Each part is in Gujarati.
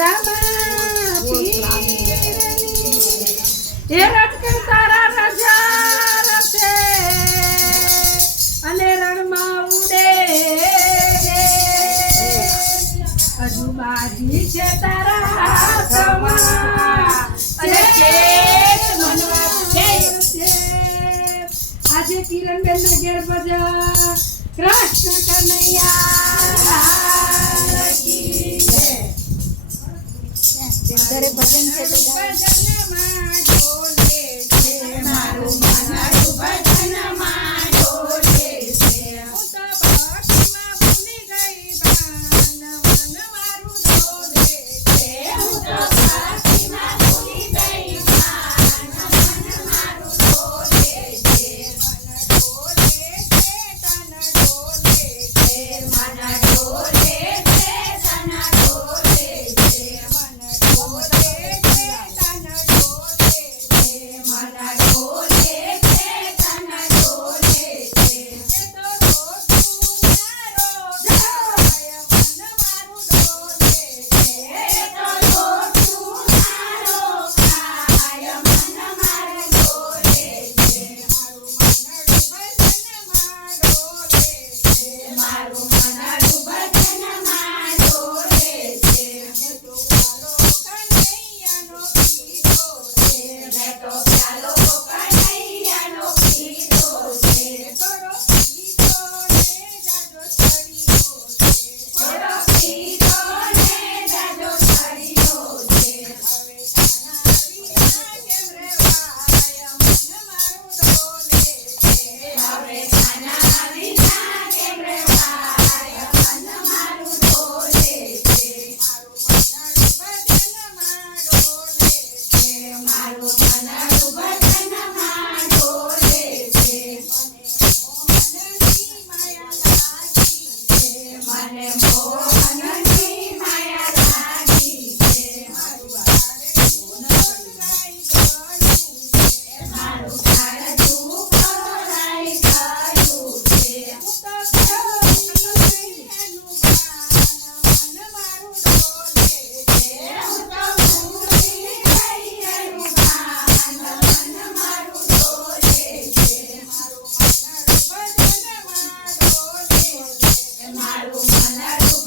રામા એ રટકે તારા રજા રસે અને રણમાં ઉડે હજુ બાજી છે તારા હાથમાં અને ચેત મનવા છે આજે કિરણબેન ના ઘેર બજા કૃષ્ણ કનૈયા ઘરે ભજન છે તો ભજનમાં ઢોલે છે મારું મનાડું ભજનમાં ઢોલે છે હું તો ભક્તિમાં ભૂલી ગઈ બાન મન મારું ઢોલે છે હું તો ભક્તિમાં ભૂલી ગઈ બાન મન મારું ઢોલે છે મન ઢોલે છે તન ઢોલે છે મન ઢોલે છે તન ઢોલે છે મારું મનાડું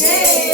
છે